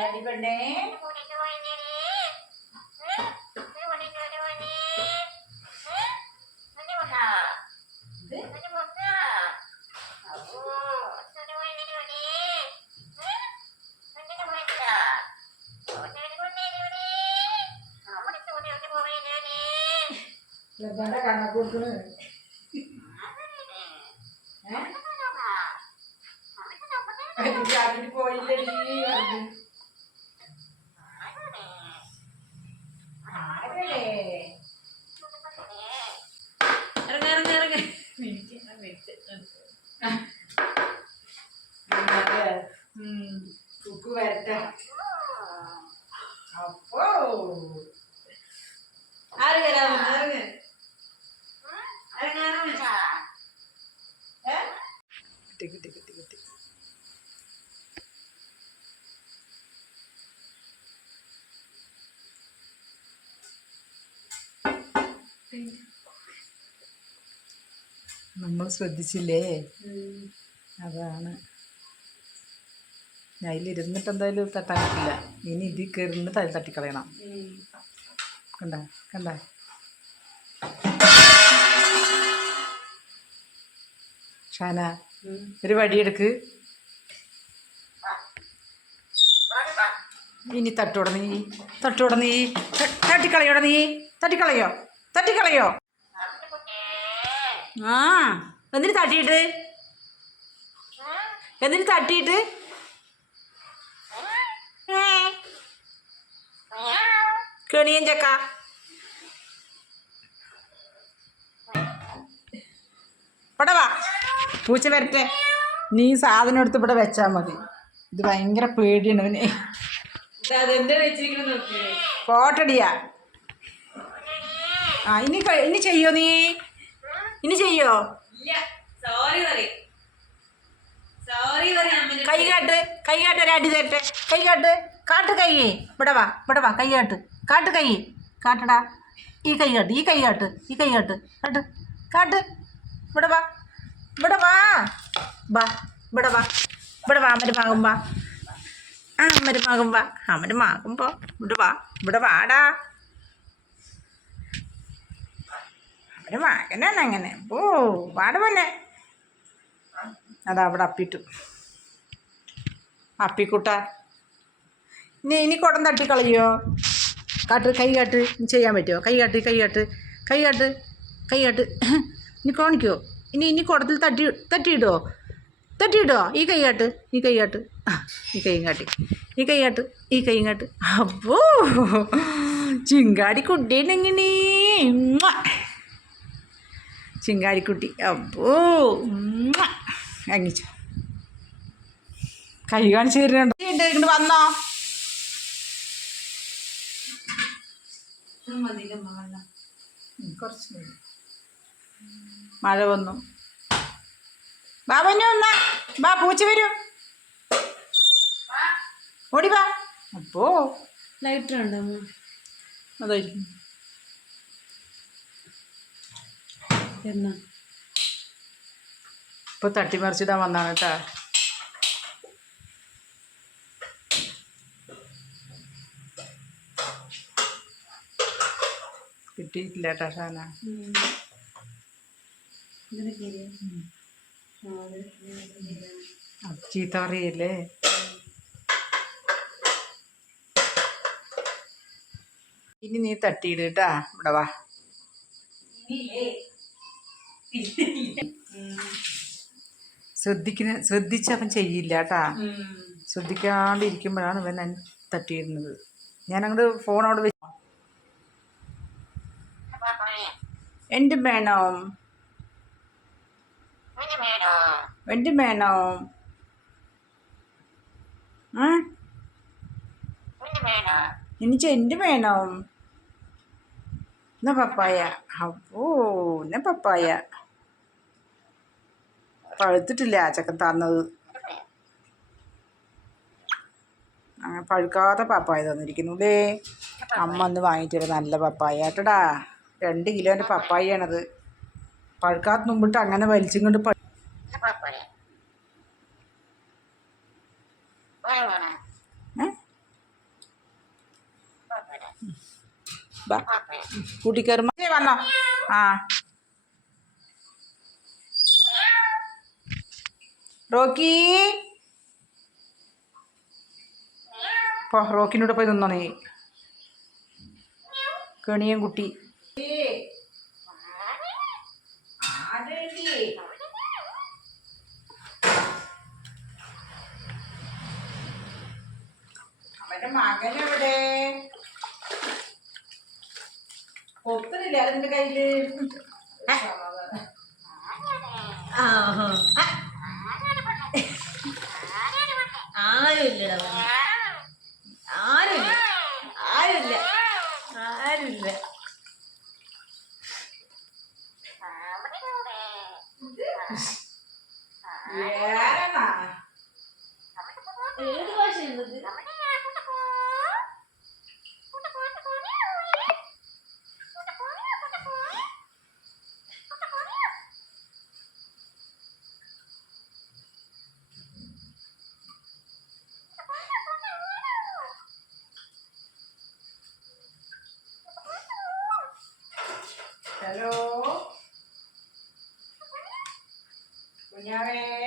അടി പെണ്ണേ ചെറുതാന്റെ കണ്ണൊക്കെ കൊടുക്കണ് അതിന് പോയില്ലടി. ആരല്ലേ ഇറങ്ങ ഇറങ്ങ ഇറങ്ങ. ഞാൻ വെച്ച് കുക്ക് വരട്ടെ. അപ്പോ ആര് വരാം ഇറങ്ങ ഇറങ്ങ ഇറങ്ങ ഏ? കിട്ടി കിട്ടി കിട്ടി കിട്ടി നമ്മൾ ശ്രദ്ധിച്ചില്ലേ? അതാണ്. അതിലിരുന്നിട്ട് എന്തായാലും തട്ടാൻ പറ്റില്ല. ഇനി ഇതിൽ കയറിന്ന് തല തട്ടിക്കളയണം. കണ്ട? കണ്ട? ഷാന ഒരു വടിയെടുക്ക്. ഇനി തട്ടോട നീ തട്ടോട നീ തട്ടിക്കളയോട നീ തട്ടിക്കളയോ തട്ടിക്കളയോ. ആ എന്തിനു തട്ടിയിട്ട്? എന്തിനു തട്ടിയിട്ട്? കെണിയൻ ചക്ക. ഇവിടെ വാ. പൂച്ച വരട്ടെ. നീ സാധനം എടുത്ത് ഇവിടെ വെച്ചാൽ മതി. ഇത് ഭയങ്കര പേടിയാണ് അവനെ കോട്ടടിയാ ആ ഇനി ഇനി ചെയ്യോ നീ? ഇനി ചെയ്യോ? കൈ കാട്ട് കൈ കാട്ട് ഒരു അടി തരട്ടെ. കൈ കാട്ട്. കാട്ട് കൈ. ഇവിടെ വാ ഇവിടെ വാ. കൈ കാട്ട്. കാട്ട് കൈ. കാട്ടടാ. ഈ കൈ കാട്ട് ഈ കൈ കാട്ട് ഈ കൈ കാട്ട്. കാട്ട്. കാട്ട്. ഇവിടെ വാ. ഇവിടെ വാ. വാ ഇവിടെ വാ. ഇവിടെ വാ അമ്മര് വാ. ആ അമ്മര് മാകുമ്പോ അമ്മര് മാകുമ്പോ ഇവിടെ വാ. ഇവിടെ വാടാ. അമ്മര് മകനാണ് അങ്ങനെ. ഓ പാട് മോനെ. അതവിടെ അപ്പിട്ടു. അപ്പിക്കുട്ട. ഇനി ഇനി കുടം തട്ടിക്കളയോ കാട്ട് കൈ കാട്ട്. ചെയ്യാൻ പറ്റുമോ? കൈ കാട്ട് കൈ കാട്ട്. കൈ കാട്ട് കൈ കാട്ട്. ഇനി കാണിക്കോ? ഇനി ഇനി കുടത്തിൽ തട്ടി തട്ടിയിടുമോ തട്ടിയിടുമോ ഈ കൈ കാട്ട് ഈ കൈ കാട്ട്. ഈ കൈയും കാട്ടി. ഈ കൈ കാട്ട് ഈ കൈയും കാട്ട്. അപ്പോ ചിങ്കാടി കുട്ടിയുണ്ടെങ്ങനെ ചിങ്കാരിക്കുട്ടി. അപ്പോ അങ്ങിച്ചു കൈ കാണിച്ചു തരുന്നുണ്ട്. ഇങ്ങോട്ട് വന്നോ? കുറച്ച്. മഴ വന്നു. ബാബനു വന്നാ. ബാ പൂച്ച വരും. ഓടി ബാ അപ്പോ ലൈറ്റർ ഉണ്ടോ അമ്മ എന്നാ? ഇപ്പൊ തട്ടിമറിച്ചിടാൻ വന്നാണ് കേട്ടാ. കിട്ടിയിട്ടില്ല കേട്ടാ ഷാന ചീത്ത പറയല്ലേ ഇനി നീ തട്ടിയിട് കേട്ടാ. ഇവിടെ വാ. ശ്രദ്ധിക്കുന്ന ശ്രദ്ധിച്ചവൻ ചെയ്യില്ല കേട്ടാ. ശ്രദ്ധിക്കാണ്ട് ഇരിക്കുമ്പോഴാണ് ഇവൻ തട്ടിയിരുന്നത് ഞാനങ്ങോട്ട് ഫോൺ അവിടെ വെച്ച് എന്ത് വേണം? എന്ത് വേണം? എനിക്ക് എന്ത് വേണം? എന്നാ പപ്പായ. അപ്പോ എന്നാ പപ്പായ? പഴുത്തിട്ടില്ല ആ തന്നത്. അങ്ങനെ പഴുക്കാത്ത പപ്പായ തന്നിരിക്കുന്നുല്ലേ അമ്മ അന്ന് വാങ്ങിച്ചൊരു നല്ല പപ്പായ. കേട്ടടാ രണ്ട് കിലോന്റെ പപ്പായയാണത്. പഴുക്കാത്ത മുമ്പിട്ട് അങ്ങനെ വലിച്ചും കൊണ്ട് കൂട്ടിക്കയറുമ്പോ വന്നോ. ആ. റോക്കി. പോ റോക്കിനോട് പോയി നിന്നോ നീ. കെണിയും കുട്ടി. മകനെവിടെ അതിന്റെ കയ്യിൽ? ആരുമില്ലടാ ഏറെണ്ണ. ഏത് ഭാഷയുള്ളത് ഹലോ જ્યારે